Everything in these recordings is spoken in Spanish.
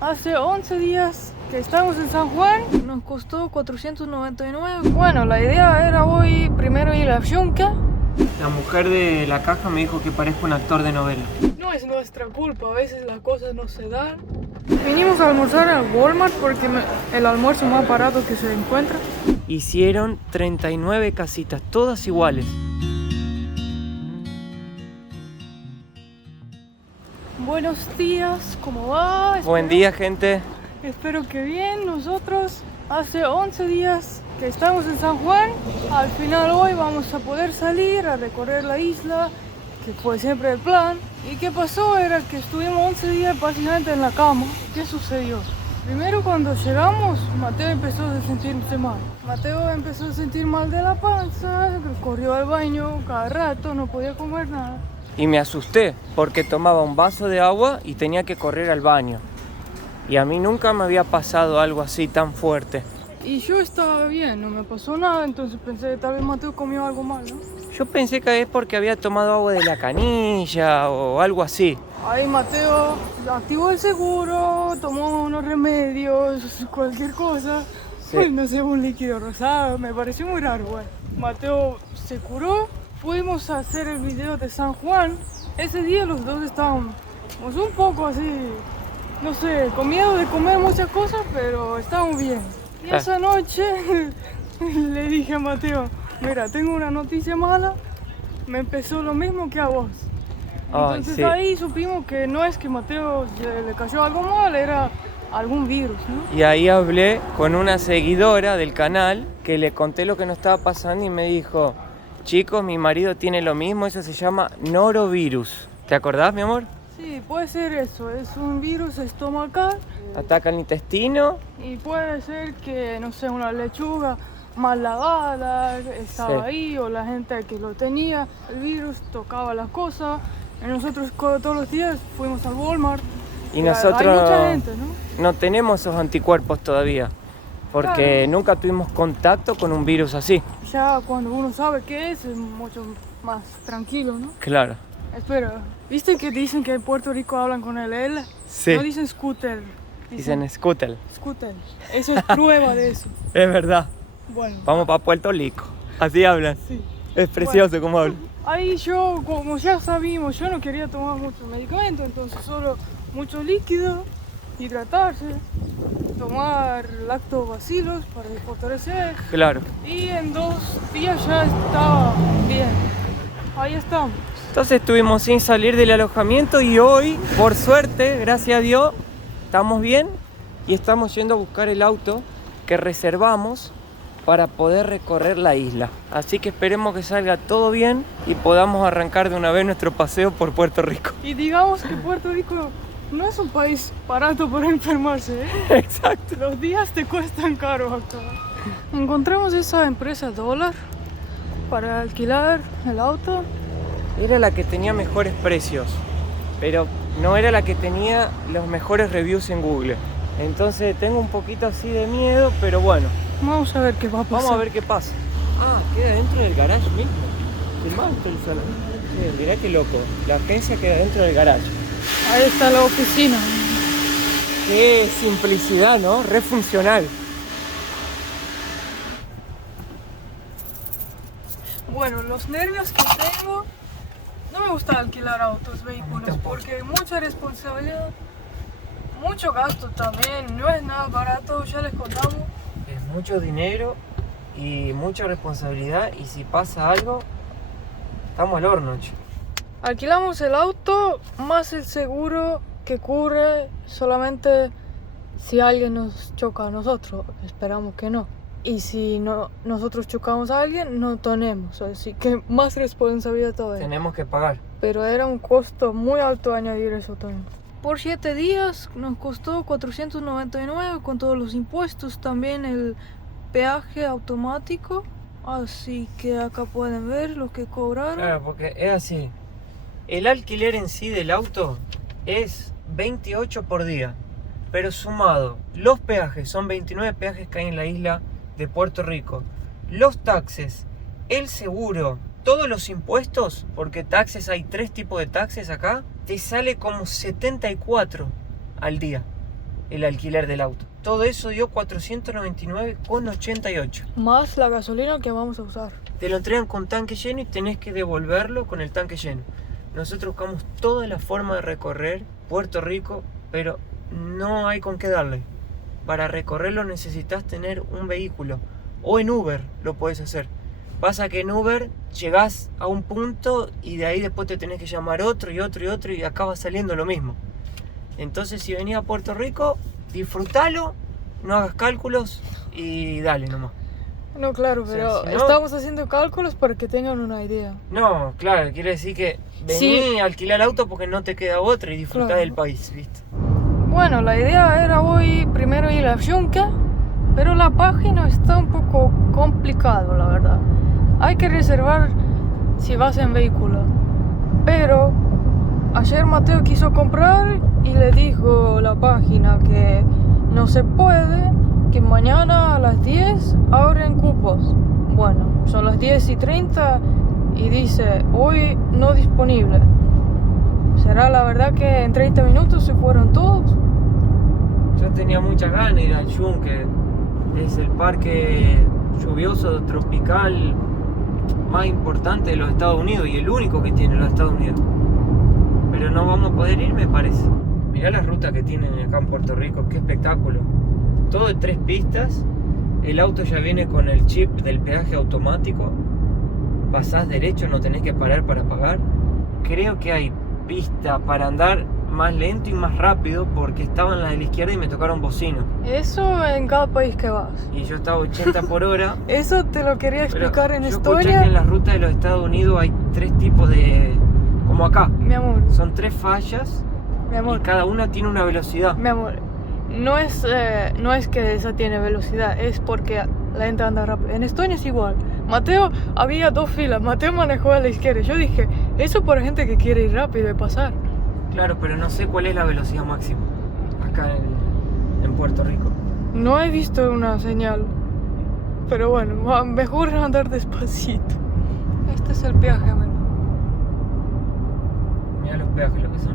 Hace 11 días que estamos en San Juan, nos costó 499. Bueno, la idea era hoy primero ir a Xunca. La mujer de la caja me dijo que parezco un actor de novela. No es nuestra culpa, a veces las cosas no se dan. Vinimos a almorzar al Walmart porque el almuerzo más barato que se encuentra. Hicieron 39 casitas, todas iguales. Buenos días, ¿cómo va? Buen día, gente. Espero que bien. Nosotros hace 11 días que estamos en San Juan. Al final hoy vamos a poder salir a recorrer la isla, que fue siempre el plan. ¿Y qué pasó? Era que estuvimos 11 días básicamente en la cama. ¿Qué sucedió? Primero, cuando llegamos, Mateo empezó a sentirse mal. Mateo empezó a sentir mal de la panza, corrió al baño cada rato, no podía comer nada. Y me asusté porque tomaba un vaso de agua y tenía que correr al baño. Y a mí nunca me había pasado algo así tan fuerte. Y yo estaba bien, no me pasó nada, entonces pensé que tal vez Mateo comió algo mal, ¿no? Yo pensé que es porque había tomado agua de la canilla o algo así. Ahí Mateo activó el seguro, tomó unos remedios, cualquier cosa. Sí. No sé, un líquido rosado, me pareció muy raro, güey. Mateo se curó, fuimos a hacer el video de San Juan. Ese día los dos estábamos un poco así, no sé, con miedo de comer muchas cosas, pero estábamos bien. Y esa noche le dije a Mateo, mira, tengo una noticia mala, me empezó lo mismo que a vos. Entonces sí. ahí supimos que no es que Mateo le cayó algo mal, era algún virus, ¿no? Y ahí hablé con una seguidora del canal que le conté lo que nos estaba pasando y me dijo: chicos, mi marido tiene lo mismo, eso se llama norovirus. ¿Te acordás, mi amor? Sí, puede ser eso, es un virus estomacal. Ataca el intestino. Y puede ser que, no sé, una lechuga mal lavada estaba ahí, o la gente que lo tenía, el virus tocaba las cosas. Y nosotros todos los días fuimos al Walmart. Y nosotros hay mucha gente, ¿no? No tenemos esos anticuerpos todavía, porque nunca tuvimos contacto con un virus así. Ya cuando uno sabe qué es mucho más tranquilo, ¿no? Claro. Espera, ¿viste que dicen que en Puerto Rico hablan con el L? Sí. No dicen scooter. Dicen scooter. Scooter. Eso es prueba de eso. Es verdad. Bueno. Vamos para Puerto Rico. Así hablan. Sí. Es precioso como hablan. Ahí yo, como ya sabíamos, yo no quería tomar mucho medicamento, entonces solo mucho líquido, hidratarse, tomar lactobacilos para fortalecer. Claro. Y en 2 días ya estaba bien. Ahí estamos. Entonces estuvimos sin salir del alojamiento y hoy, por suerte, gracias a Dios, estamos bien y estamos yendo a buscar el auto que reservamos para poder recorrer la isla. Así que esperemos que salga todo bien y podamos arrancar de una vez nuestro paseo por Puerto Rico. Y digamos que Puerto Rico no es un país barato para enfermarse, ¿eh? Exacto. Los días te cuestan caro acá. Encontramos esa empresa Dólar para alquilar el auto. Era la que tenía mejores precios, pero no era la que tenía los mejores reviews en Google. Entonces tengo un poquito así de miedo, pero bueno. Vamos a ver qué va a pasar. Vamos a ver qué pasa. Ah, queda dentro del garage mismo. Qué mal está el salón. Sí, mirá qué loco. La agencia queda dentro del garage. Ahí está la oficina. Qué simplicidad, ¿no? Re funcional. Bueno, los nervios que tengo, no me gusta alquilar autos, vehículos, porque hay mucha responsabilidad, mucho gasto también, no es nada barato, ya les contamos. Es mucho dinero y mucha responsabilidad, y si pasa algo, estamos al horno, che. Alquilamos el auto más el seguro que cubre solamente si alguien nos choca a nosotros, esperamos que no. Y si no, nosotros chocamos a alguien, no tenemos, así que más responsabilidad todavía. Tenemos que pagar. Pero era un costo muy alto añadir eso también. Por 7 días nos costó 499 con todos los impuestos, también el peaje automático. Así que acá pueden ver lo que cobraron. Claro, porque es así. El alquiler en sí del auto es 28 por día, pero sumado los peajes, son 29 peajes que hay en la isla de Puerto Rico, los taxes, el seguro, todos los impuestos, porque taxes hay 3 tipos de taxes acá, te sale como 74 al día. el alquiler del auto. Todo eso dio 499,88. Más la gasolina que vamos a usar. Te lo entregan con tanque lleno y tenés que devolverlo con el tanque lleno. Nosotros buscamos toda la forma de recorrer Puerto Rico, pero no hay con qué darle. Para recorrerlo necesitas tener un vehículo, o en Uber lo puedes hacer. Pasa que en Uber llegás a un punto y de ahí después te tenés que llamar otro y otro y otro y acaba saliendo lo mismo. Entonces si venís a Puerto Rico, disfrutalo, no hagas cálculos y dale nomás. No, claro, pero O sea, si no- estamos haciendo cálculos para que tengan una idea. No, claro, quiere decir que vení Sí. a alquilar auto porque no te queda otra y disfrutás Claro. del país, ¿viste? Bueno, la idea era hoy primero ir a Xunca, pero la página está un poco complicado, la verdad. Hay que reservar si vas en vehículo. Pero ayer Mateo quiso comprar y le dijo la página que no se puede, que mañana a las 10 abren cupos. Bueno, son las 10:30 y dice hoy no disponible. ¿Será la verdad que en 30 minutos se fueron todos? Yo tenía muchas ganas de ir al Yunque. Es el parque lluvioso tropical más importante de los Estados Unidos y el único que tiene los Estados Unidos. Pero no vamos a poder ir, me parece. Mirá la ruta que tienen acá en Puerto Rico, qué espectáculo. Todo de 3 pistas. El auto ya viene con el chip del peaje automático. Pasás derecho, no tenés que parar para pagar. Creo que hay pista para andar más lento y más rápido porque estaba en la de la izquierda y me tocaron bocina. Eso en cada país que vas. Y yo estaba 80 por hora. Eso te lo quería Pero explicar en yo escuché que en Estonia. la ruta de los Estados Unidos hay 3 tipos de... como acá. Mi amor, Son 3 fallas mi y amor, cada una tiene una velocidad. mi amor. No es que esa tiene velocidad, es porque la gente anda rápido. En Estonia es igual. Mateo, había 2 filas. Mateo manejó a la izquierda. Yo dije, eso es para gente que quiere ir rápido y pasar. Claro, pero no sé cuál es la velocidad máxima acá en Puerto Rico. No he visto una señal. Pero bueno, mejor andar despacito. Este es el peaje, amigo. Mira los peajes lo que son.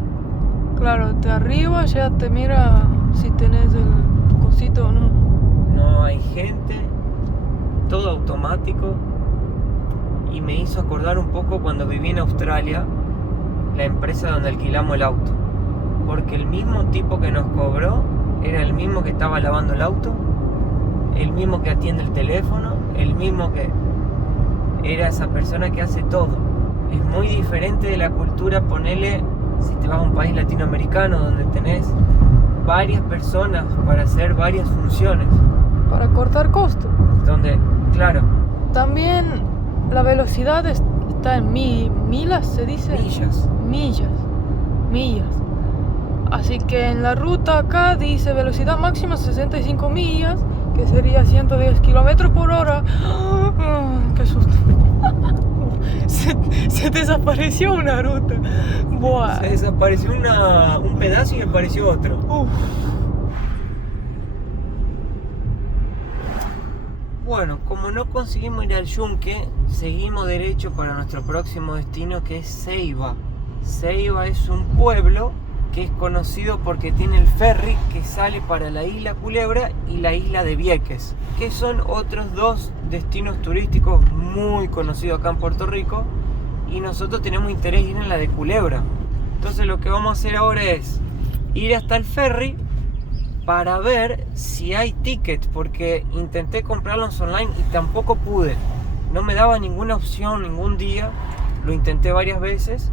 Claro, de arriba ya te mira si tenés el cosito o no. No hay gente, todo automático. Y me hizo acordar un poco cuando viví en Australia, la empresa donde alquilamos el auto. Porque el mismo tipo que nos cobró era el mismo que estaba lavando el auto, el mismo que atiende el teléfono, el mismo que era esa persona que hace todo. Es muy diferente de la cultura, ponele, si te vas a un país latinoamericano donde tenés varias personas para hacer varias funciones. Para cortar costos. Donde, claro, También la velocidad está en milas, se dice. Millas. Así que en la ruta acá dice velocidad máxima 65 millas, que sería 110 kilómetros por hora. ¡Qué susto! Se desapareció una ruta. Buah. se desapareció un pedazo y apareció otro. Uf. Bueno, como no conseguimos ir al Yunque, seguimos derecho para nuestro próximo destino, que es Ceiba. Ceiba es un pueblo que es conocido porque tiene el ferry que sale para la isla Culebra y la isla de Vieques, que son otros 2 destinos turísticos muy conocidos acá en Puerto Rico, y nosotros tenemos interés en ir en la de Culebra. Entonces lo que vamos a hacer ahora es ir hasta el ferry para ver si hay tickets, porque intenté comprarlos online y tampoco pude. No me daba ninguna opción ningún día, lo intenté varias veces.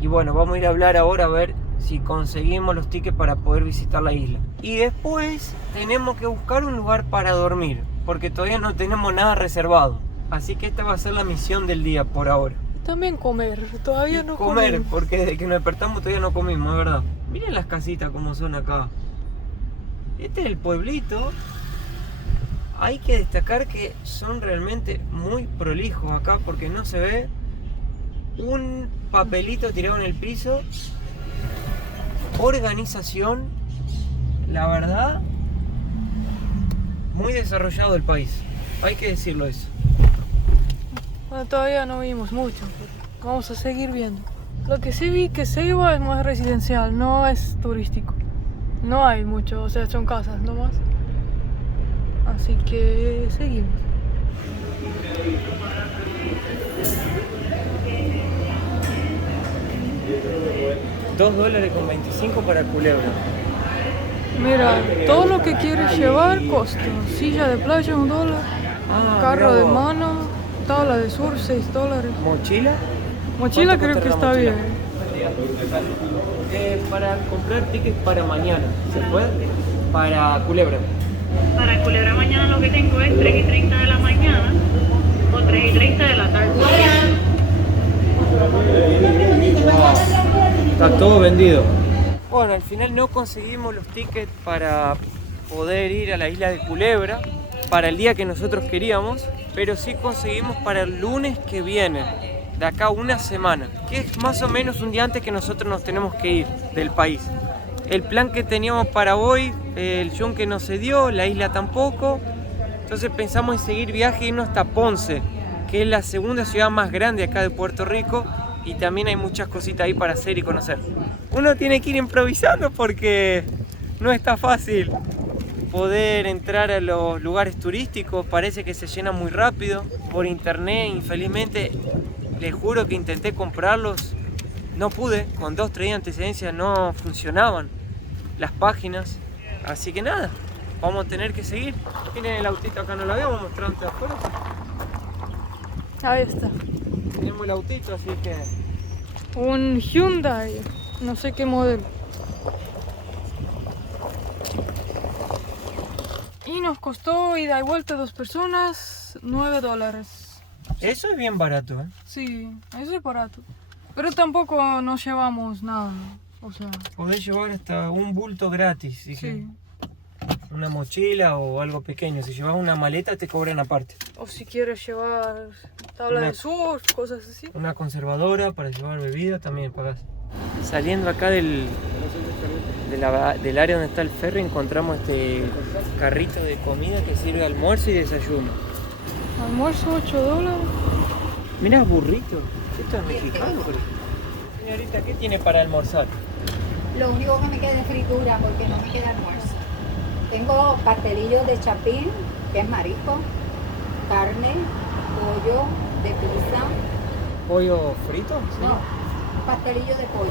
Y bueno, vamos a ir a hablar ahora a ver si conseguimos los tickets para poder visitar la isla. Y después tenemos que buscar un lugar para dormir, porque todavía no tenemos nada reservado. Así que esta va a ser la misión del día por ahora. También comer, todavía Y no comer, comimos. porque desde que nos despertamos todavía no comimos, es verdad. Miren las casitas como son acá. Este es el pueblito. Hay que destacar que son realmente muy prolijos acá, porque no se ve un papelito tirado en el piso. Organización, la verdad, muy desarrollado el país. Hay que decirlo eso. Bueno, todavía no vimos mucho, pero vamos a seguir viendo. Lo que sí vi que Ceiba es más residencial, no es turístico. no hay mucho, o sea, son casas nomás. Así que seguimos. $2.25 para Culebra. Mira, todo lo que quieres llevar costa. Silla de playa $1, carro mirá de vos. mano, tabla de surf $6. ¿Mochila? Mochila ¿Cuánto creo cuesta que la está mochila? bien. Para comprar tickets para mañana, ¿se puede? Para Culebra. Para Culebra mañana lo que tengo es 3:30 de la mañana o 3:30 de la tarde. Está todo vendido. Bueno, al final no conseguimos los tickets para poder ir a la isla de Culebra para el día que nosotros queríamos, pero sí conseguimos para el lunes que viene, de acá una semana, que es más o menos un día antes que nosotros nos tenemos que ir del país. El plan que teníamos para hoy, el yunque no se dio, la isla tampoco, entonces pensamos en seguir viaje y irnos hasta Ponce, que es la segunda ciudad más grande acá de Puerto Rico, y también hay muchas cositas ahí para hacer y conocer. Uno tiene que ir improvisando porque no está fácil poder entrar a los lugares turísticos, parece que se llena muy rápido. Por internet, infelizmente, les juro que intenté comprarlos, no pude, con 2-3 días de antecedencia no funcionaban las páginas, así que nada, vamos a tener que seguir. Miren el autito acá, no lo habíamos mostrado antes de afuera. Ahí está. Tenemos el autito, así que... Un Hyundai, no sé qué modelo. Y nos costó ida y vuelta 2 personas, $9. Eso es bien barato, ¿eh? Sí, eso es barato. Pero tampoco nos llevamos nada, o sea... Podés llevar hasta un bulto gratis, dije. Sí. Una mochila o algo pequeño. Si llevas una maleta te cobran aparte. O si quieres llevar tabla Una- de surf, cosas así. Una conservadora para llevar bebida también pagás. Saliendo acá del área donde está el ferry encontramos este carrito de comida que sirve almuerzo y desayuno. Almuerzo $8. Mirá, burrito. Esto es mexicano, creo. Señorita, ¿qué tiene para almorzar? Lo único que me queda es fritura porque no me queda almuerzo. Tengo pastelillos de chapín, que es marisco, carne, pollo, de pizza. ¿Pollo frito? ¿Sí? No, pastelillo de pollo.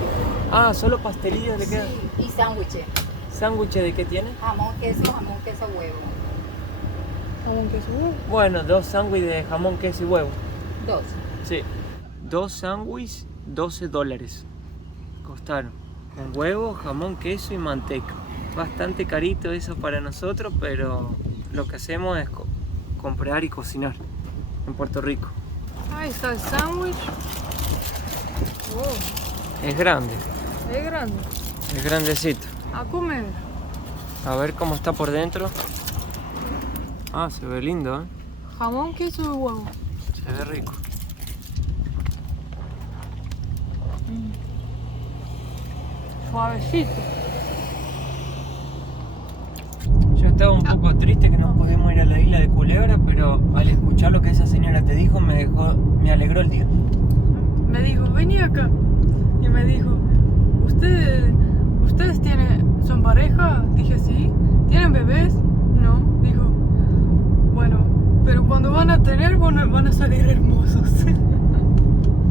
Ah, solo pastelillos le quedan. Sí, y sándwiches. ¿Sándwiches de qué tiene? Jamón, queso, huevo. Jamón, queso, huevo. Bueno, 2 sándwiches de jamón, queso y huevo. 2. Sí. 2 sándwiches, $12 costaron. Con huevo, jamón, queso y manteca. Bastante carito eso para nosotros, pero lo que hacemos es comprar y cocinar en Puerto Rico. Ahí está el sándwich. Wow, Es grande, es grande. es grandecito. A comer. A ver cómo está por dentro. Ah, se ve lindo, ¿eh? Jamón, queso y huevo. Se ve rico. Suavecito. Yo estaba un poco triste que no pudimos ir a la isla de Culebra, pero al escuchar lo que esa señora te dijo me alegró el día. Me dijo, vení acá. Y me dijo, ¿ustedes son pareja? Dije, sí. ¿Tienen bebés? No. Dijo, bueno, pero cuando van a tener van a salir hermosos.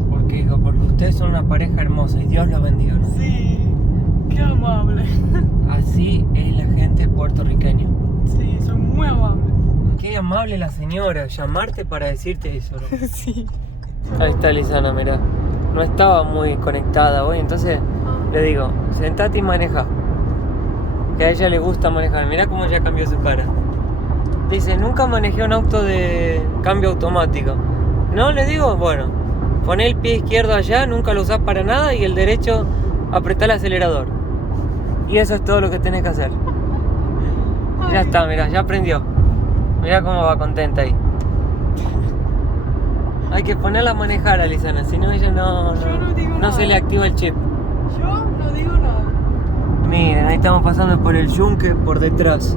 Porque ustedes son una pareja hermosa y Dios los bendiga, ¿no? Sí, qué amable. Así es la gente puertorriqueña. Sí, son muy amables. Qué amable la señora, llamarte para decirte eso, ¿no? Sí. Ahí está Lisana, mirá. No estaba muy conectada hoy, entonces le digo, sentate y maneja. Que a ella le gusta manejar. Mirá cómo ya cambió su cara. Dice, nunca manejé un auto de cambio automático. No, le digo, bueno, poné el pie izquierdo allá, nunca lo usás para nada, y el derecho apretá el acelerador. Y eso es todo lo que tenés que hacer. Ya está, mirá, ya aprendió. Mirá cómo va contenta ahí. Hay que ponerla a manejar a Lisana, si no ella Yo no digo no nada. se le activa el chip. Yo no digo nada. Miren, ahí estamos pasando por el yunque por detrás.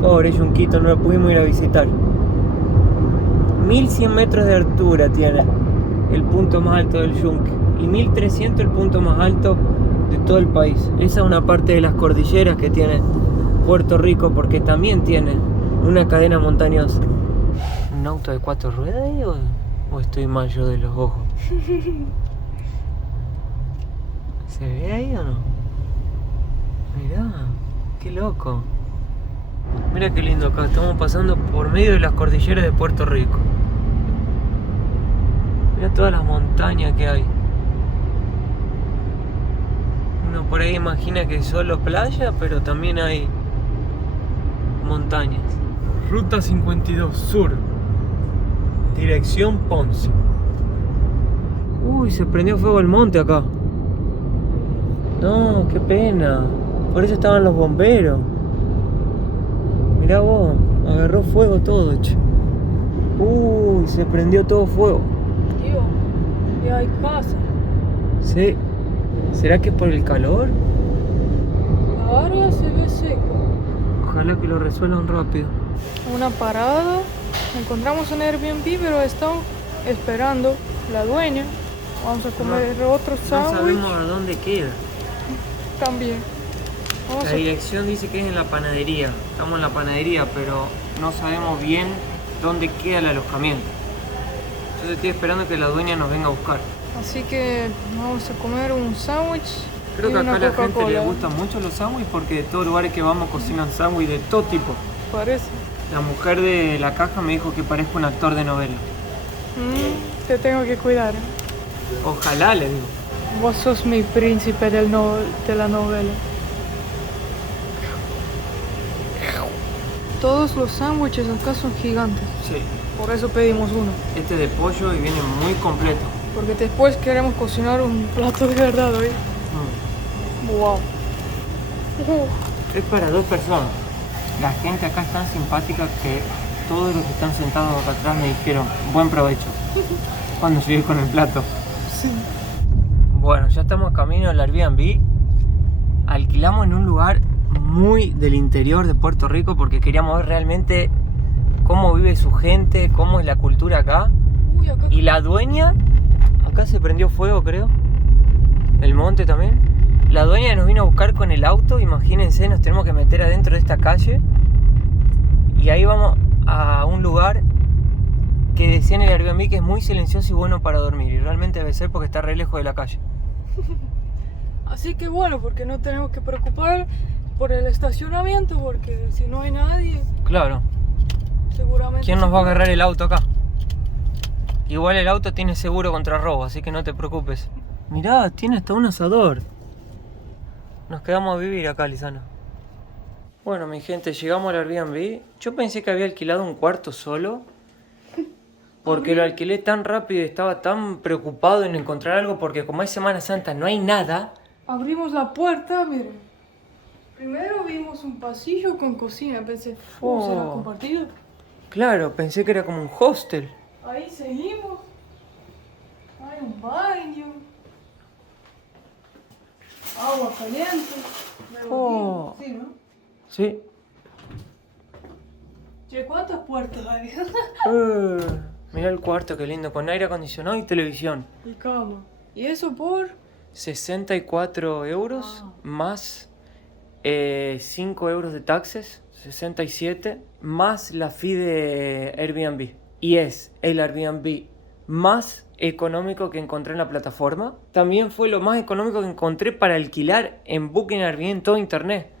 Pobre yunquito, no lo pudimos ir a visitar. 1100 metros de altura tiene el punto más alto del yunque. Y 1300 el punto más alto de todo el país. Esa es una parte de las cordilleras que tiene Puerto Rico, porque también tiene una cadena montañosa. ¿Un auto de 4 ruedas ahí o estoy mal yo de los ojos? ¿Se ve ahí o no? Mirá, qué loco. Mira qué lindo acá, estamos pasando por medio de las cordilleras de Puerto Rico. Mira todas las montañas que hay. Uno por ahí imagina que es solo playa, pero también hay montañas. Ruta 52 Sur, dirección Ponce. Uy, se prendió fuego el monte acá. No, qué pena. Por eso estaban los bomberos. Mirá vos, agarró fuego todo, che. Uy, se prendió todo fuego. Tío, ya hay casa. Sí. ¿Será que es por el calor? La área se ve seca. Ojalá que lo resuelvan rápido. Una parada. Encontramos un Airbnb, pero estamos esperando la dueña. Vamos a comer otro No sándwich sabemos a dónde queda. también. Vamos La a... dirección dice que es en la panadería. Estamos en la panadería, pero no sabemos bien dónde queda el alojamiento. Entonces estoy esperando que la dueña nos venga a buscar. Así que vamos a comer un sándwich. Creo y que una acá a la gente le Coca-Cola. gustan mucho los sándwiches porque de todos lugares que vamos cocinan sándwich de todo tipo. Parece. La mujer de la caja me dijo que parezco un actor de novela. Te tengo que cuidar. Ojalá, le digo. Vos sos mi príncipe de la novela. Todos los sándwiches acá son gigantes. Sí. Por eso pedimos uno. Este es de pollo y viene muy completo. Porque después queremos cocinar un plato de verdad hoy. Wow. Es para 2 personas. La gente acá es tan simpática que todos los que están sentados acá atrás me dijeron buen provecho cuando llegué con el plato. Sí. Bueno, ya estamos camino al Airbnb. Alquilamos en un lugar muy del interior de Puerto Rico porque queríamos ver realmente cómo vive su gente, cómo es la cultura acá. Uy, acá. Y la dueña, acá se prendió fuego, creo. El monte también. La dueña nos vino a buscar con el auto, imagínense, nos tenemos que meter adentro de esta calle. Y ahí vamos a un lugar que decía en el Airbnb que es muy silencioso y bueno para dormir. Y realmente debe ser porque está re lejos de la calle. Así que bueno, porque no tenemos que preocupar por el estacionamiento, porque si no hay nadie, Claro. seguramente... ¿Quién nos va a agarrar el auto acá? Igual el auto tiene seguro contra robo, así que no te preocupes. Mirá, tiene hasta un asador. Nos quedamos a vivir acá, Lisana. Bueno, mi gente, llegamos al Airbnb. Yo pensé que había alquilado un cuarto solo. Porque lo alquilé tan rápido y estaba tan preocupado en encontrar algo. Porque como es Semana Santa, no hay nada. Abrimos la puerta, miren. Primero vimos un pasillo con cocina, pensé, ¿será compartido? Claro, pensé que era como un hostel. Ahí seguimos. Hay un baño. Agua caliente. Oh. Sí, ¿no? Sí. Che, ¿cuántas puertas hay? Mirá el cuarto, qué lindo, con aire acondicionado y televisión. Y cama. ¿Y eso por? 64 euros más 5 euros de taxes, 67, más la fee de Airbnb. Y es el Airbnb más económico que encontré en la plataforma. También fue lo más económico que encontré para alquilar en Booking Airbnb en todo internet.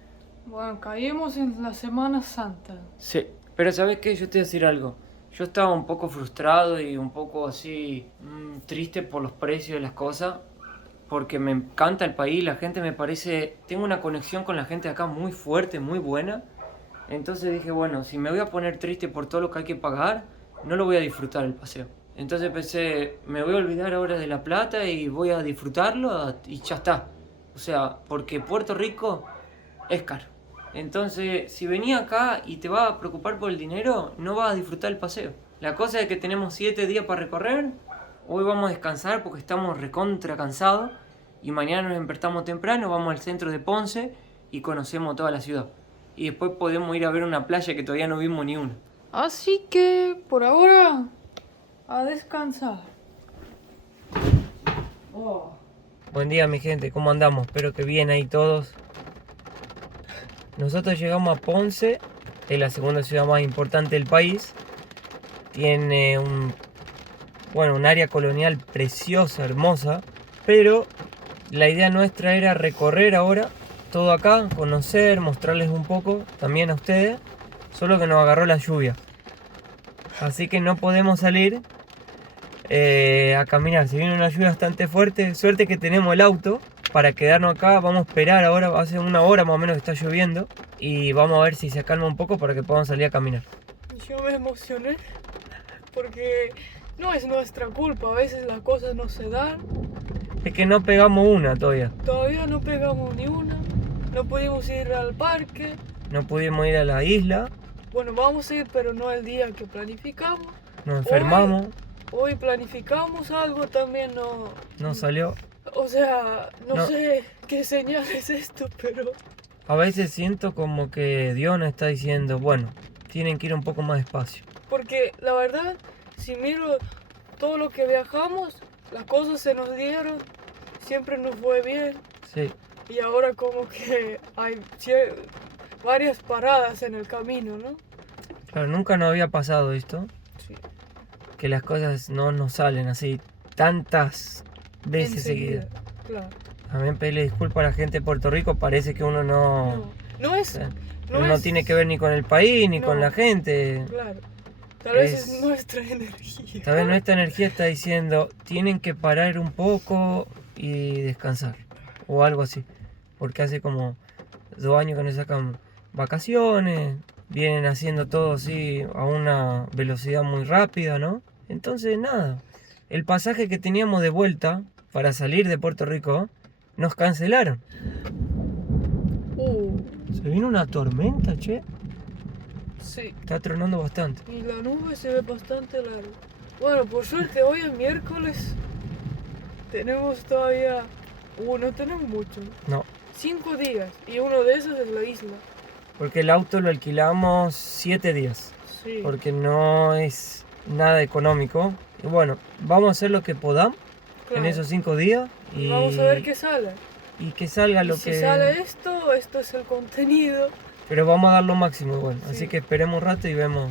Bueno, caímos en la Semana Santa. Sí, pero ¿sabes qué? Yo te voy a decir algo. Yo estaba un poco frustrado y un poco así triste por los precios de las cosas. Porque me encanta el país, la gente me parece... Tengo una conexión con la gente de acá muy fuerte, muy buena. Entonces dije, bueno, si me voy a poner triste por todo lo que hay que pagar, no lo voy a disfrutar el paseo. Entonces pensé, me voy a olvidar ahora de La Plata y voy a disfrutarlo y ya está. O sea, porque Puerto Rico es caro. Entonces, si venía acá y te vas a preocupar por el dinero, no vas a disfrutar el paseo. La cosa es que tenemos 7 días para recorrer. Hoy vamos a descansar porque estamos recontra cansados. Y mañana nos despertamos temprano, vamos al centro de Ponce y conocemos toda la ciudad. Y después podemos ir a ver una playa que todavía no vimos ni una. Así que, por ahora, a descansar. Oh, Buen día mi gente, ¿cómo andamos? Espero que bien ahí todos. Nosotros llegamos a Ponce, es la segunda ciudad más importante del país. Tiene un área colonial preciosa, hermosa. Pero la idea nuestra era recorrer ahora todo acá, conocer, mostrarles un poco también a ustedes. Solo que nos agarró la lluvia. Así que no podemos salir a caminar. Se viene una lluvia bastante fuerte. Suerte que tenemos el auto para quedarnos acá. Vamos a esperar ahora. Hace una hora más o menos que está lloviendo. Y vamos a ver si se calma un poco para que podamos salir a caminar. Yo me emocioné porque no es nuestra culpa. A veces las cosas no se dan. Es que no pegamos una todavía. Todavía no pegamos ni una. No pudimos ir al parque. No pudimos ir a la isla. Bueno, vamos a ir, pero no el día que planificamos. Nos enfermamos. Hoy planificamos algo, también No salió. O sea, no No. sé qué señal es esto, pero... A veces siento como que Dios nos está diciendo, bueno, tienen que ir un poco más despacio. Porque la verdad, si miro todo lo que viajamos, las cosas se nos dieron, siempre nos fue bien. Sí. Y ahora como que hay varias paradas en el camino, ¿no? Claro, nunca nos había pasado esto. Sí. Que las cosas no nos salen así tantas veces Enseguida, seguidas. claro. También pedirle disculpas a la gente de Puerto Rico, parece que uno No es... pero no tiene que ver ni con el país ni No. con la gente. Claro. Tal vez Es- es nuestra energía. Tal vez nuestra energía está diciendo, tienen que parar un poco y descansar. O algo así. Porque hace como 2 años que nos sacan vacaciones, vienen haciendo todo así a una velocidad muy rápida, ¿no? Entonces nada, el pasaje que teníamos de vuelta para salir de Puerto Rico, nos cancelaron. Se vino una tormenta, che. Sí. Está tronando bastante. Y la nube se ve bastante larga. Bueno, por suerte hoy es miércoles. Tenemos todavía... no tenemos mucho. No, 5 días. Y uno de esos es la isla. porque el auto lo alquilamos 7 días. Sí. Porque no es nada económico. Y bueno, vamos a hacer lo que podamos Claro. en esos 5 días. Y Vamos a ver qué sale. y que salga Y lo si que... sale esto es el contenido. Pero vamos a dar lo máximo igual. Sí. Así que esperemos un rato y vemos.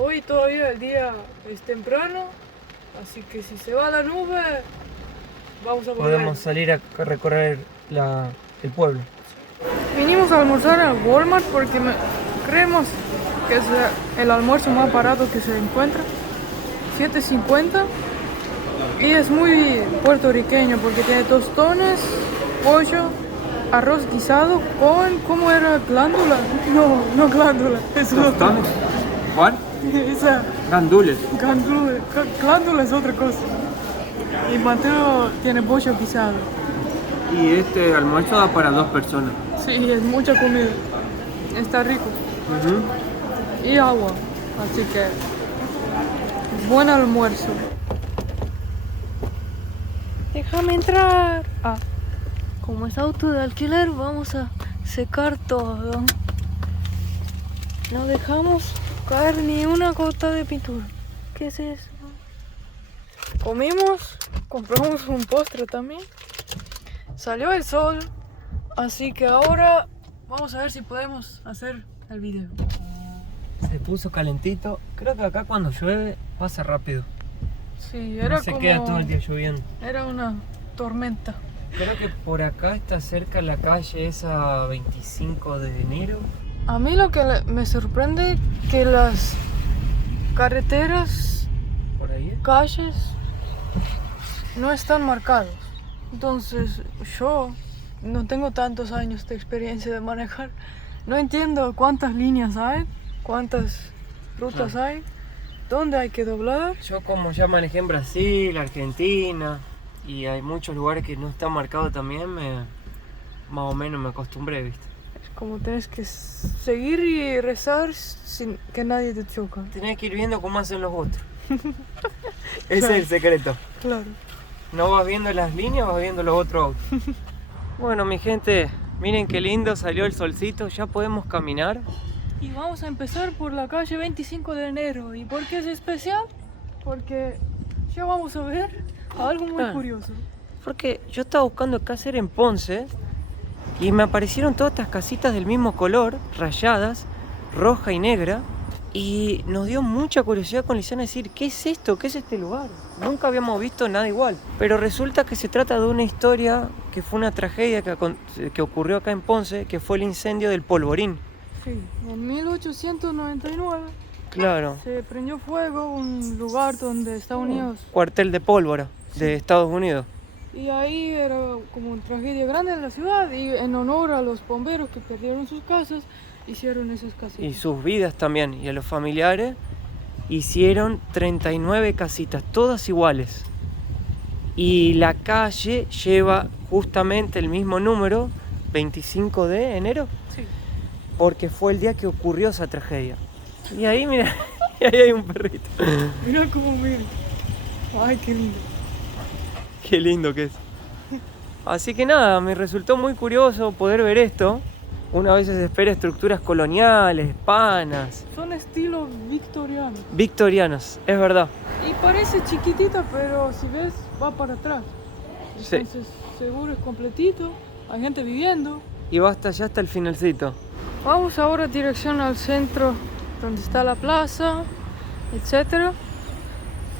Hoy todavía el día es temprano. Así que si se va la nube, vamos a volver. Podemos salir a recorrer el pueblo. Vinimos a almorzar a Walmart porque creemos que es el almuerzo más barato que se encuentra. $7.50 y es muy puertorriqueño porque tiene tostones, pollo, arroz guisado con, ¿cómo era? ¿Glándula? No glándula, eso ¿Cuál? esa Gandules. glándula es otra cosa. Y Mateo tiene pollo guisado. Y este almuerzo da para 2 personas. Sí, es mucha comida. Está rico. Y agua. Así que buen almuerzo. Déjame entrar. Como es auto de alquiler, vamos a secar todo. No dejamos caer ni una gota de pintura. ¿Qué es eso? Comimos, compramos un postre también. Salió el sol, así que ahora vamos a ver si podemos hacer el video. Se puso calentito. Creo que acá cuando llueve pasa rápido. Sí, era No se como... queda todo el día lloviendo. Era una tormenta. Creo que por acá está cerca la calle esa 25 de enero. A mí lo que me sorprende que las carreteras, Por ahí. calles, no están marcados. Entonces yo no tengo tantos años de experiencia de manejar. No entiendo cuántas líneas hay, cuántas rutas hay, dónde hay que doblar. Yo como ya manejé en Brasil, Argentina y hay muchos lugares que no están marcados también, más o menos me acostumbré, ¿viste? Es como tienes que seguir y rezar sin que nadie te choque. Tenés que ir viendo cómo hacen los otros. Ese es el secreto. Claro. No vas viendo las líneas, vas viendo los otros autos. Bueno, mi gente, miren qué lindo salió el solcito, ya podemos caminar. Y vamos a empezar por la calle 25 de enero. ¿Y por qué es especial? Porque ya vamos a ver algo muy curioso. Porque yo estaba buscando qué hacer en Ponce y me aparecieron todas estas casitas del mismo color, rayadas, roja y negra. Y nos dio mucha curiosidad con Lisana decir, ¿qué es esto? ¿Qué es este lugar? Nunca habíamos visto nada igual. Pero resulta que se trata de una historia que fue una tragedia que ocurrió acá en Ponce, que fue el incendio del Polvorín. Sí, en 1899 Claro, se prendió fuego un lugar donde Estados Unidos... cuartel de pólvora de Estados Unidos. Y ahí era como una tragedia grande en la ciudad y en honor a los bomberos que perdieron sus casas, hicieron esas casitas. Y sus vidas también, y a los familiares, hicieron 39 casitas, todas iguales. Y la calle lleva justamente el mismo número, 25 de enero, Sí. porque fue el día que ocurrió esa tragedia. Y ahí, mira, y ahí hay un perrito. Mira cómo mira. Ay, qué lindo. Qué lindo que es. Así que nada, me resultó muy curioso poder ver esto. Una vez se espera estructuras coloniales, panas, Son estilo victoriano. victorianos, es verdad. Y parece chiquitita, pero si ves, va para atrás. Sí. Entonces, seguro es completito. Hay gente viviendo. Y va hasta allá, hasta el finalcito. Vamos ahora dirección al centro, donde está la plaza, etc.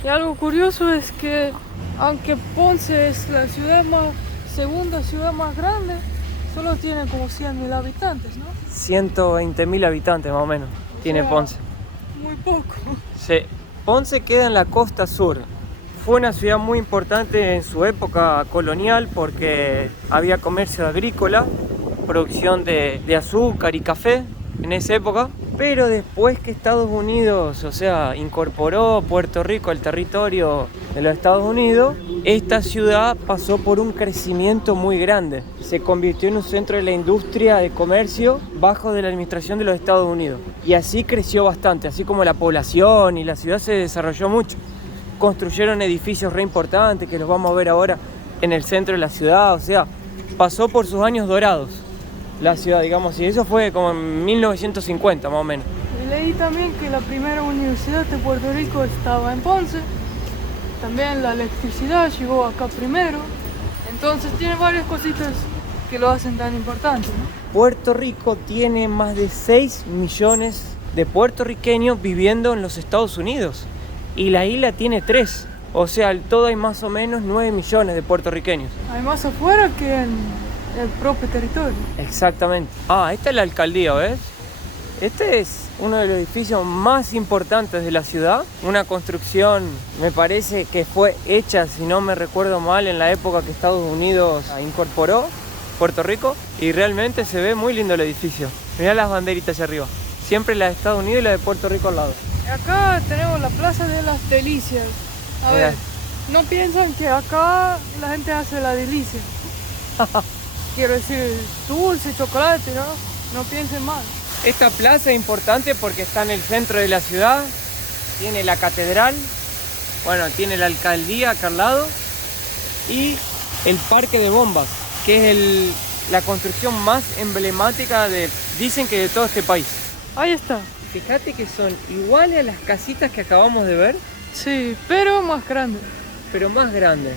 Y algo curioso es que, aunque Ponce es la segunda ciudad más grande, solo tiene como 100.000 habitantes, ¿no? 120.000 habitantes más o menos tiene sea, Ponce. Muy poco. Sí. Ponce queda en la costa sur. Fue una ciudad muy importante en su época colonial porque había comercio agrícola, producción de azúcar y café en esa época. Pero después que Estados Unidos, o sea, incorporó Puerto Rico al territorio de los Estados Unidos, esta ciudad pasó por un crecimiento muy grande. Se convirtió en un centro de la industria de comercio bajo de la administración de los Estados Unidos. Y así creció bastante, así como la población y la ciudad se desarrolló mucho. Construyeron edificios re importantes que los vamos a ver ahora en el centro de la ciudad, o sea, pasó por sus años dorados la ciudad, digamos, y eso fue como en 1950 más o menos. Y leí también que la primera universidad de Puerto Rico estaba en Ponce. También la electricidad llegó acá primero. Entonces tiene varias cositas que lo hacen tan importante, ¿no? Puerto Rico tiene más de 6 millones de puertorriqueños viviendo en los Estados Unidos y la isla tiene 3, o sea, al todo hay más o menos 9 millones de puertorriqueños. Hay más afuera que en el propio territorio. Exactamente. Esta es la alcaldía, ¿ves? Este es uno de los edificios más importantes de la ciudad. Una construcción, me parece que fue hecha, si no me recuerdo mal, en la época que Estados Unidos incorporó Puerto Rico. Y realmente se ve muy lindo el edificio. Mirá las banderitas allá arriba. Siempre la de Estados Unidos y la de Puerto Rico al lado. Acá tenemos la Plaza de las Delicias. A Mira. ver, no piensan que acá la gente hace la delicia. Quiero decir, dulce, chocolate, ¿no? No piensen mal. Esta plaza es importante porque está en el centro de la ciudad. Tiene la catedral, bueno, tiene la alcaldía acá al lado y el parque de bombas, que es la construcción más emblemática dicen que de todo este país. Ahí está. Fíjate que son iguales a las casitas que acabamos de ver, Sí, pero más grande. pero más grandes.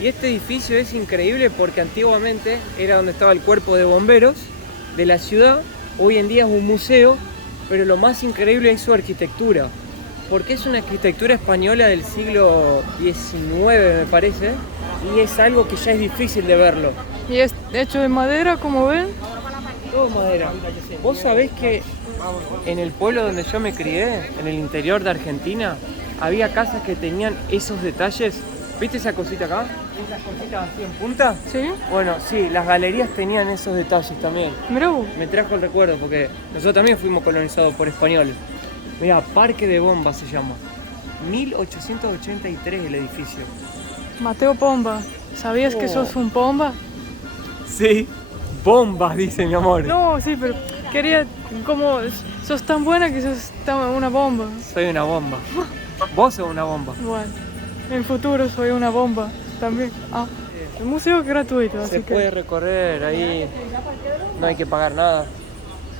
Y este edificio es increíble porque antiguamente era donde estaba el cuerpo de bomberos de la ciudad. Hoy en día es un museo, pero lo más increíble es su arquitectura, porque es una arquitectura española del siglo XIX, me parece, y es algo que ya es difícil de verlo. Y es hecho de madera, como ven. Todo madera. Vos sabés que en el pueblo donde yo me crié, en el interior de Argentina, había casas que tenían esos detalles. ¿Viste esa cosita acá? Esas cositas así en punta. Sí, Bueno, sí, las galerías tenían esos detalles también. mirá vos. Me trajo el recuerdo porque nosotros también fuimos colonizados por españoles. Mira, Parque de Bombas se llama. 1883 el edificio. Mateo Pomba. ¿Sabías que Oh. sos un pomba? Sí, bombas, dice mi amor. No, sí, pero quería, como, sos tan buena que sos una bomba. Soy una bomba. Vos sos una bomba. Bueno, en el futuro soy una bomba también. El museo es gratuito, así Se que... puede recorrer ahí, no hay que pagar nada.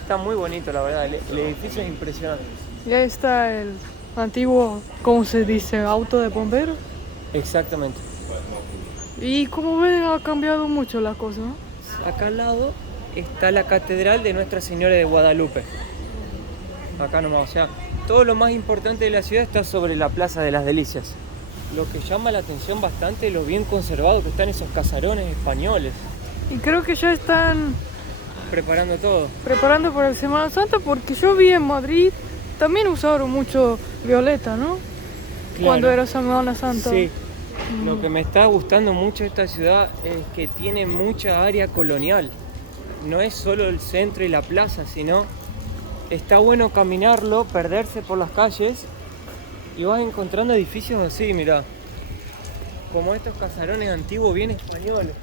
Está muy bonito, la verdad. El edificio es impresionante. Y ahí está el antiguo, ¿cómo se dice? Auto de bomberos. Exactamente. Y como ven, ha cambiado mucho la cosa, ¿no? Acá al lado está la Catedral de Nuestra Señora de Guadalupe. Acá nomás, o sea, todo lo más importante de la ciudad está sobre la Plaza de las Delicias. Lo que llama la atención bastante es lo bien conservado que están esos casarones españoles. Y creo que ya están Preparando todo. preparando para el Semana Santa porque yo vi en Madrid, también usaron mucho violeta, ¿no? Claro. Cuando era Semana Santa. Sí. Lo que me está gustando mucho de esta ciudad es que tiene mucha área colonial. No es solo el centro y la plaza, sino está bueno caminarlo, perderse por las calles y vas encontrando edificios así, mirá. Como estos casarones antiguos bien españoles.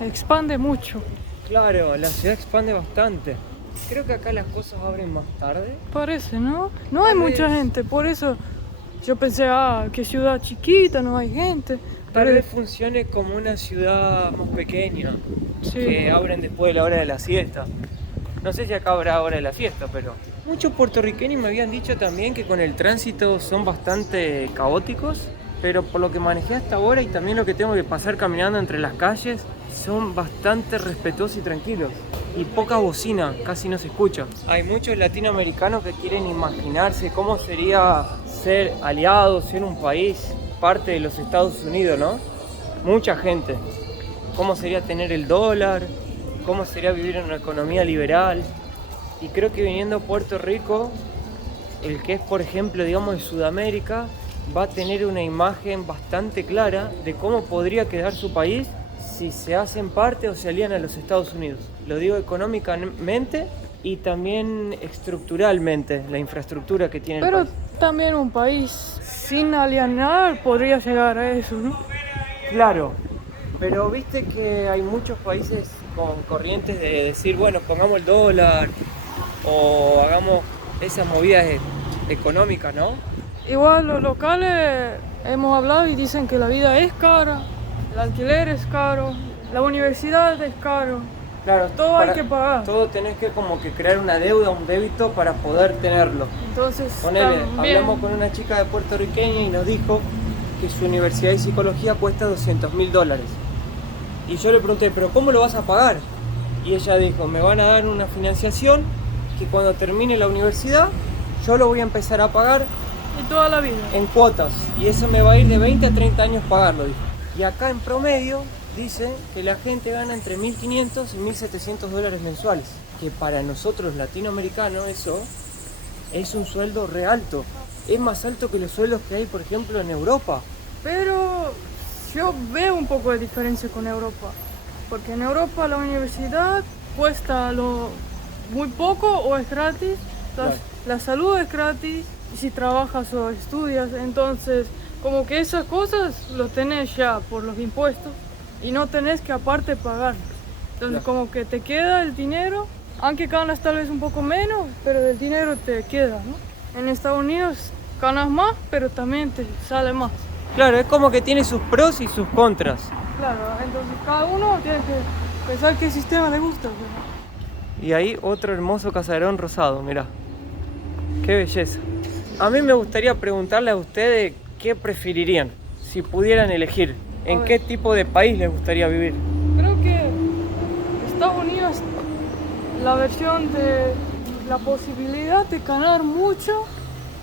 Expande mucho. Claro, la ciudad expande bastante. Creo que acá las cosas abren más tarde. Parece, ¿no? No hay Tal mucha vez. gente, por eso yo pensé, qué ciudad chiquita, no hay gente. Tal Pero- vez funcione como una ciudad más pequeña, Sí. que abren después de la hora de la siesta. No sé si acá habrá hora de la fiesta, pero muchos puertorriqueños me habían dicho también que con el tránsito son bastante caóticos, pero por lo que manejé hasta ahora y también lo que tengo que pasar caminando entre las calles, son bastante respetuosos y tranquilos. Y poca bocina, casi no se escucha. Hay muchos latinoamericanos que quieren imaginarse cómo sería ser aliados, ser un país parte de los Estados Unidos, ¿no? Mucha gente. Cómo sería tener el dólar, cómo sería vivir en una economía liberal. Y creo que viniendo a Puerto Rico, el que es, por ejemplo, digamos, de Sudamérica, va a tener una imagen bastante clara de cómo podría quedar su país si se hacen parte o se alían a los Estados Unidos. Lo digo económicamente y también estructuralmente, la infraestructura que tiene el Pero país. también un país sin alienar podría llegar a eso, ¿no? Claro, pero viste que hay muchos países con corrientes de decir, bueno, pongamos el dólar o hagamos esas movidas económicas, ¿no? Igual los locales hemos hablado y dicen que la vida es cara, el alquiler es caro, la universidad es caro. Claro, Todo hay que pagar. Todo tenés que como que crear una deuda, un débito para poder tenerlo. Entonces, Ponele, también, hablamos con una chica de puertorriqueña y nos dijo que su universidad de psicología cuesta $200.000. Y yo le pregunté, ¿pero cómo lo vas a pagar? Y ella dijo, me van a dar una financiación que cuando termine la universidad yo lo voy a empezar a pagar y toda la vida. en cuotas. Y eso me va a ir de 20 a 30 años pagarlo, dijo. Y acá en promedio dice que la gente gana entre $1.500 y $1.700 mensuales. Que para nosotros latinoamericanos eso es un sueldo re alto. Es más alto que los sueldos que hay, por ejemplo, en Europa. Pero yo veo un poco de diferencia con Europa, porque en Europa la universidad cuesta muy poco o es gratis, Claro. la salud es gratis, y si trabajas o estudias, entonces como que esas cosas lo tenés ya por los impuestos y no tenés que aparte pagar. Entonces Claro. como que te queda el dinero, aunque ganas tal vez un poco menos, pero el dinero te queda, ¿no? En Estados Unidos ganas más, pero también te sale más. Claro, es como que tiene sus pros y sus contras. Claro, entonces cada uno tiene que pensar qué sistema le gusta. Y ahí otro hermoso casarón rosado, mirá. Qué belleza. A mí me gustaría preguntarle a ustedes qué preferirían si pudieran elegir. A ¿En ver. qué tipo de país les gustaría vivir? Creo que Estados Unidos, la versión de la posibilidad de ganar mucho,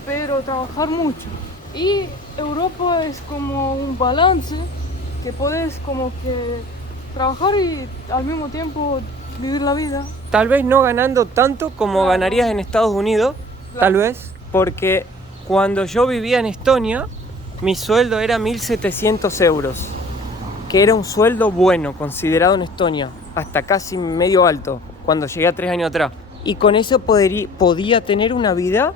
pero trabajar mucho. Y Europa es como un balance que puedes como que trabajar y al mismo tiempo vivir la vida. Tal vez no ganando tanto como Claro. ganarías en Estados Unidos, Claro. tal vez, porque cuando yo vivía en Estonia, mi sueldo era 1.700 euros, que era un sueldo bueno considerado en Estonia, hasta casi medio alto, cuando llegué a 3 años atrás. Y con eso podía tener una vida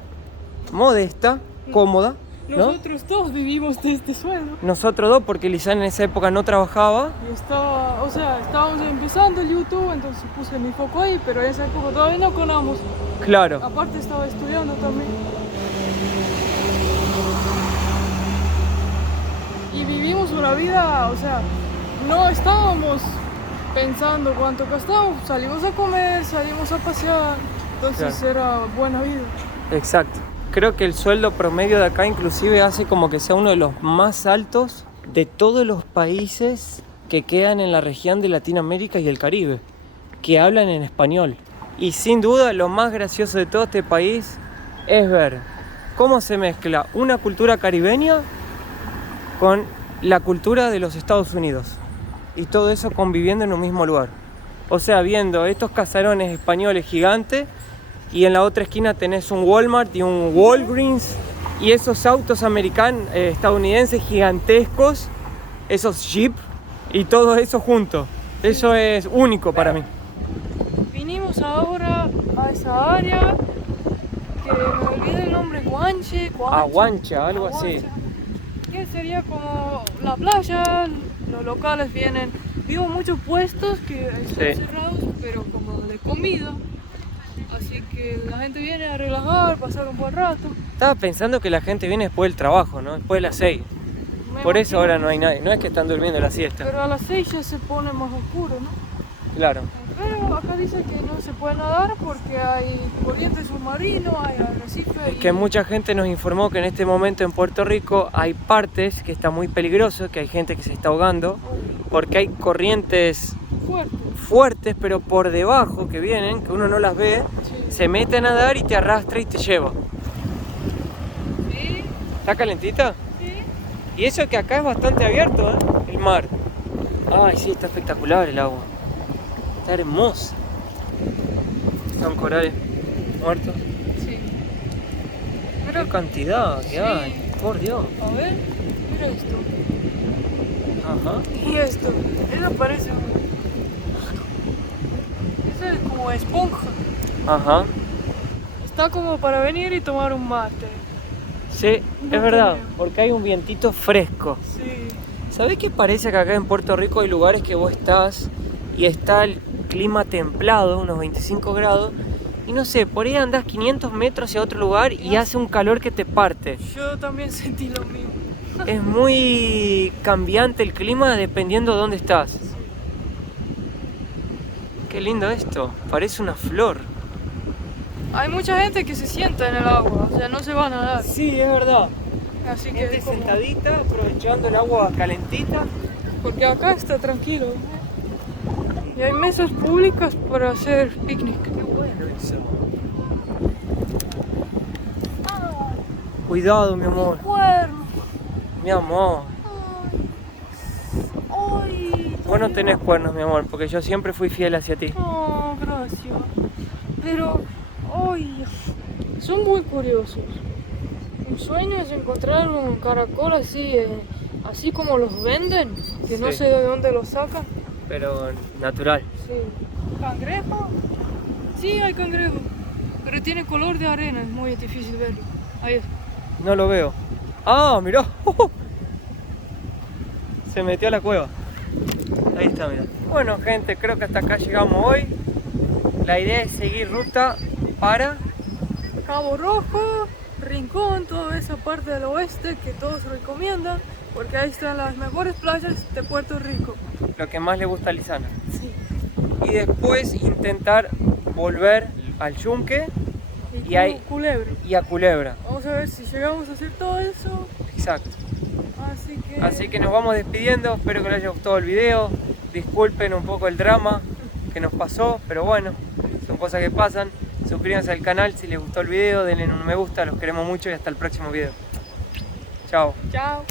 modesta, cómoda, ¿no? Nosotros todos vivimos de este sueldo. Nosotros dos, porque Lisan en esa época no trabajaba. Y estábamos empezando el YouTube, entonces puse mi foco ahí, pero en esa época todavía no ganamos. Claro, Aparte estaba estudiando también. Y vivimos una vida, no estábamos pensando cuánto gastábamos, salimos a comer, salimos a pasear, entonces era buena vida. exacto. Creo que el sueldo promedio de acá inclusive hace como que sea uno de los más altos de todos los países que quedan en la región de Latinoamérica y el Caribe, que hablan en español. Y sin duda lo más gracioso de todo este país es ver cómo se mezcla una cultura caribeña con la cultura de los Estados Unidos. Y todo eso conviviendo en un mismo lugar. O sea, viendo estos caserones españoles gigantes y en la otra esquina tenés un Walmart y un Walgreens y esos autos estadounidenses gigantescos, esos Jeep y todo eso junto. Eso es único para mí. Vinimos ahora a esa área que me olvidé el nombre, Aguancha, algo así. Que sería como la playa, los locales vienen, vimos muchos puestos que están cerrados, pero como de comida. Así que la gente viene a relajar, pasar un buen rato. Estaba pensando que la gente viene después del trabajo, ¿no? Después de las 6. Por eso ahora no hay nadie, no es que están durmiendo la siesta. Pero a las 6 ya se pone más oscuro, ¿no? Claro. Pero acá dice que no se puede nadar porque hay corriente submarino, hay arrecife. Es que mucha gente nos informó que en este momento en Puerto Rico hay partes que está muy peligroso, que hay gente que se está ahogando, porque hay corrientes fuertes, pero por debajo que vienen, que uno no las ve, se mete a nadar y te arrastra y te lleva. ¿Sí? ¿Está calentita? Sí. Y eso que acá es bastante abierto, ¿eh? El mar. Ay, sí, está espectacular el agua. Está hermosa. Son corales muertos. Sí. Qué cantidad que hay, por Dios. A ver, mira esto. Ajá. Y esto, eso parece eso es como esponja. Ajá. Está como para venir y tomar un mate. Sí, es verdad, porque hay un vientito fresco. Sí. ¿Sabés qué parece que acá en Puerto Rico hay lugares que vos estás y está el clima templado, unos 25 grados, y no sé, por ahí andás 500 metros hacia otro lugar y hace un calor que te parte? Yo también sentí lo mismo. Es muy cambiante el clima dependiendo de dónde estás. Qué lindo esto, parece una flor. Hay mucha gente que se sienta en el agua, o sea, no se va a nadar. Sí, es verdad. Así que Gente es como- sentadita, aprovechando el agua calentita. porque acá está tranquilo. Y hay mesas públicas para hacer picnic. Qué bueno eso. Cuidado, mi amor. Cuerno. Mi amor. Ay, Vos no tenés cuernos, mi amor, porque yo siempre fui fiel hacia ti. oh, gracias. Pero, ay, son muy curiosos. Mi sueño es encontrar un caracol así, así como los venden, que no Sí. sé de dónde los sacan. Pero natural. Sí. ¿Cangrejo? Sí, hay cangrejo. Pero tiene color de arena, es muy difícil verlo. Ahí es. No lo veo. Ah, mirá. Se metió a la cueva. Ahí está, mirá. Bueno, gente, creo que hasta acá llegamos hoy. La idea es seguir ruta para... Cabo Rojo, Rincón, toda esa parte del oeste que todos recomiendan, porque ahí están las mejores playas de Puerto Rico. lo que más le gusta a Lisana. Sí. Y después intentar volver al Yunque y ahí- Culebra. y a Culebra. Vamos a ver si llegamos a hacer todo eso. Exacto. Así que Nos vamos despidiendo, espero que les haya gustado el video. Disculpen un poco el drama que nos pasó, pero bueno, son cosas que pasan. Suscríbanse al canal si les gustó el video, denle un me gusta, los queremos mucho y hasta el próximo video. Chao. chao.